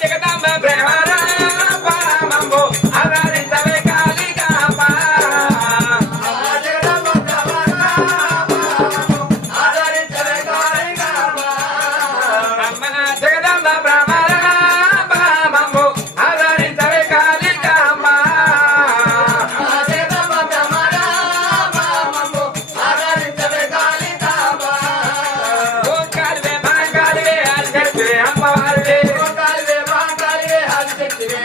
Jagadamba Prema